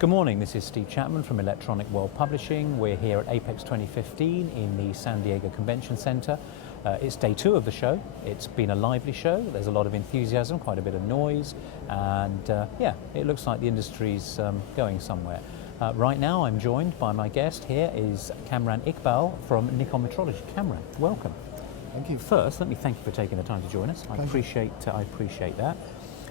Good morning, this is Steve Chapman from Electronic World Publishing. We're here at Apex 2015 in the San Diego Convention Center. It's day 2 of the show. It's been a lively show. There's a lot of enthusiasm, quite a bit of noise, and yeah, it looks like the industry's going somewhere. Right now I'm joined by my guest here is Kameron Iqbal from Nikon Metrology. Kameron, welcome. Thank you. First, let me thank you for taking the time to join us. I appreciate that.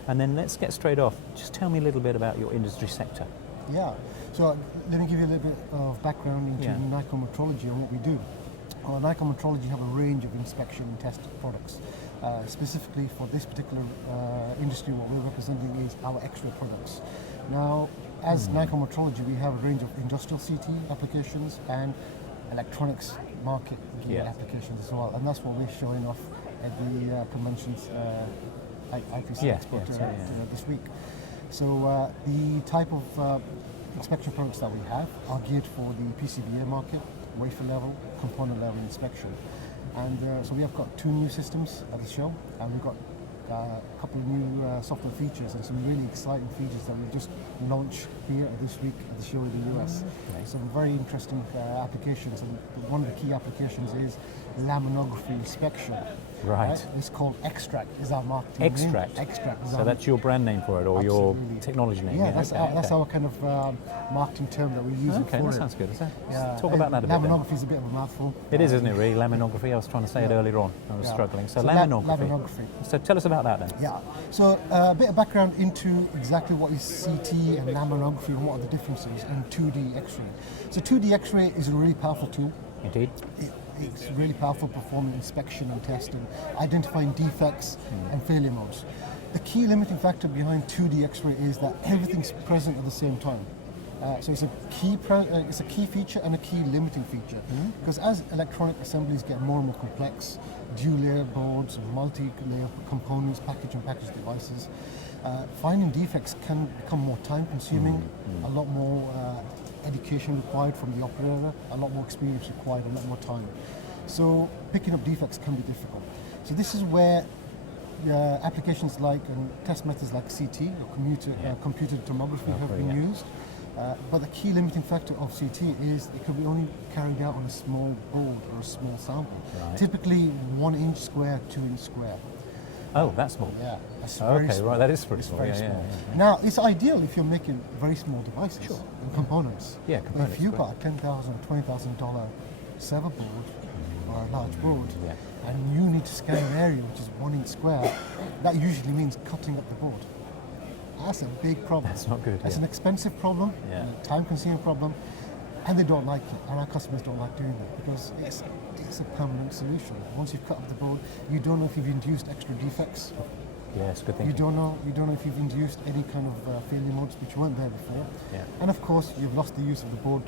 And then let's get straight off. Just tell me a little bit about your industry sector. Yeah, so let me give you a little bit of background into Nikon Metrology and what we do. Nikon Metrology have a range of inspection and test products. Specifically for this particular industry, what we're representing is our X-ray products. Now, as Nikon Metrology, we have a range of industrial CT applications and electronics market gear applications as well, and that's what we're showing off at the conventions IPC Expo this week. So the type of inspection products that we have are geared for the PCBA market, wafer level, component level inspection. And so we have got 2 new systems at the show, and we've got a couple of new software features and some really exciting features that we just launched here this week at the show in the US. Some very interesting applications, and one of the key applications is laminography inspection. Right. It's called Extract, is our marketing name. Extract. So that's your brand name for it, or your technology name? Yeah, that's our kind of marketing term that we use for it. Okay, that sounds good. Talk about that a bit. Laminography is a bit of a mouthful. It is, isn't it, really? Laminography. I was trying to say it earlier on. I was struggling. So laminography. So tell us about that then. Yeah. So a bit of background into exactly what is CT and laminography and what are the differences in 2D X-ray. So 2D X-ray is a really powerful tool. Indeed. It's really powerful performing inspection and testing, identifying defects and failure modes. The key limiting factor behind 2D X-ray is that everything's present at the same time. So it's a key feature and a key limiting feature, because as electronic assemblies get more and more complex, dual-layer boards, multi-layer components, package devices, finding defects can become more time-consuming, a lot more education required from the operator, a lot more experience required, a lot more time. So picking up defects can be difficult. So this is where applications like and test methods like CT or computed tomography have been used. But the key limiting factor of CT is it can be only carried out on a small board or a small sample. Right. Typically 1 inch square, 2 inch square. Oh, that's small. Yeah, that's very small. Right, that is pretty it's small. Very small. Now, it's ideal if you're making very small devices and components. Yeah, components. But if you've got a $10,000, $20,000 server board or a large board, and you need to scan an area which is 1 inch square, that usually means cutting up the board. That's a big problem. That's not good. It's an expensive problem, a time-consuming problem, and they don't like it, and our customers don't like doing that because it's a permanent solution. Once you've cut up the board, you don't know if you've induced extra defects. Yes, good thinking. You don't know if you've induced any kind of failure modes which weren't there before. Yeah. And of course, you've lost the use of the board,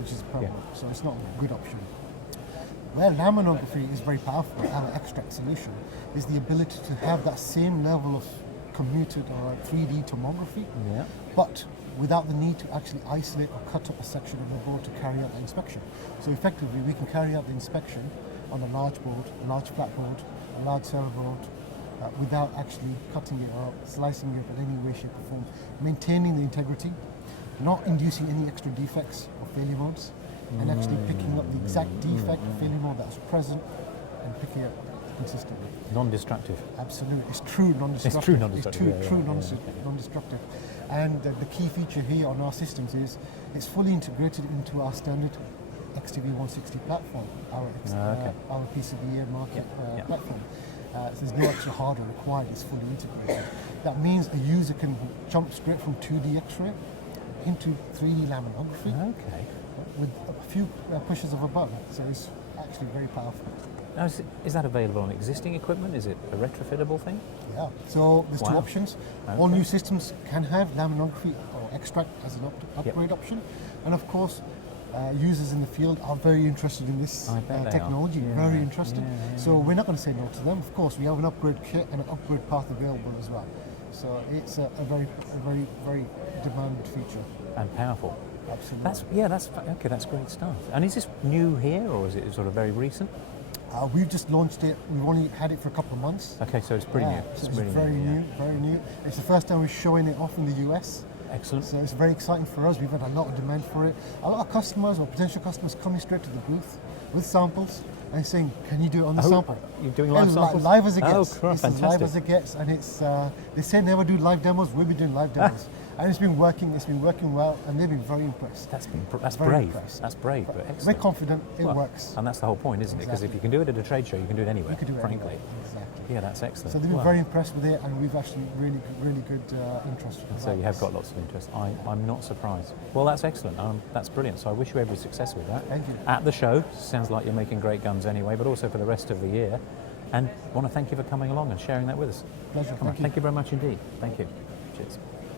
which is permanent. So it's not a good option. Where laminography is very powerful, our Extract solution, is the ability to have that same level of commuted or 3D tomography, but without the need to actually isolate or cut up a section of the board to carry out the inspection. So effectively, we can carry out the inspection on a large board, a large flat board, a large server board, without actually cutting it or slicing it in any way, shape or form, maintaining the integrity, not inducing any extra defects or failure modes, and actually picking up the exact defect or failure mode that's present and picking it consistently. Non-destructive. Absolutely. It's true non-destructive. It's true non-destructive. It's true non-destructive. And the key feature here on our systems is it's fully integrated into our standard XTV160 platform, our PCBA market platform. So there's no extra hardware required, it's fully integrated. That means the user can jump straight from 2D X-ray into 3D laminography with a few pushes of a button. So it's actually very powerful. Now, is that available on existing equipment? Is it a retrofittable thing? Yeah, so there's 2 options. All new systems can have laminography or Extract as an upgrade option. And of course, users in the field are very interested in this technology, very interested. So we're not going to say no to them. Of course, we have an upgrade kit and an upgrade path available as well. So it's a very, very demanded feature. And powerful. Absolutely. That's great stuff. And is this new here, or is it sort of very recent? We've just launched it. We've only had it for a couple of months. Okay, so it's pretty new. So it's very new, very new. It's the first time we're showing it off in the US. Excellent. So it's very exciting for us. We've had a lot of demand for it. A lot of customers or potential customers coming straight to the booth with samples and saying, "Can you do it on the sample?" You're doing live samples? Live as it Oh, gets. crap, It's as fantastic. live as it gets, and it's. They say never do live demos. We'll be doing live demos, and it's been working. It's been working well, and they've been very impressed. That's Very brave. impressed. That's brave, but We're excellent. confident it Well, works. And that's the whole point, isn't it? Because if Exactly. you can do it at a trade show, you can do it anywhere, You can do it frankly. anyway. Exactly. Yeah, that's excellent. So they've been Well, very impressed with it, and we've actually really good interest. So you have got lots of interest. I'm not surprised. Well, that's excellent. That's brilliant. So I wish you every success with that. Thank you. At the show, sounds like you're making great guns anyway, but also for the rest of the year. And I want to thank you for coming along and sharing that with us. Pleasure. Come on, Thank you. thank you very much indeed. Thank you. Cheers.